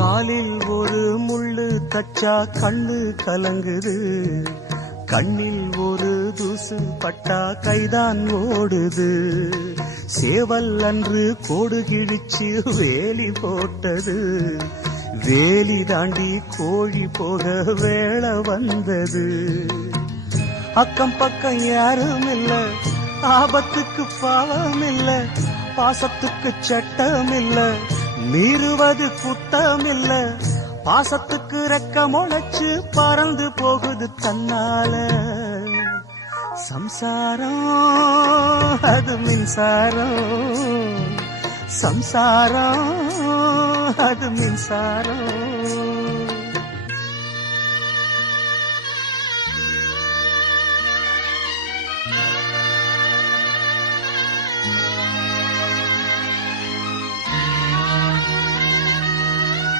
காலில் ஒரு முள்ளு தச்சா கண்ணு கலங்குது, கண்ணில் ஒரு தூசு பட்டா கைதான் ஓடுது. சேவல் அன்று கோடு கிழிச்சு வேலி போட்டது, வேலி தாண்டி கோழி போக வேளை வந்தது. அக்கம் பக்கம் யாரும் இல்ல, ஆபத்துக்கு பாவம் இல்ல, பாசத்துக்கு சட்டம் இல்ல, மீறுவது குத்தம் இல்ல. பாசத்துக்கு ரெக்க முளைச்சு பறந்து போகுது தன்னால. சம்சாரம் அது மின்சாரம், சம்சாரம் அது மின்சாரம்.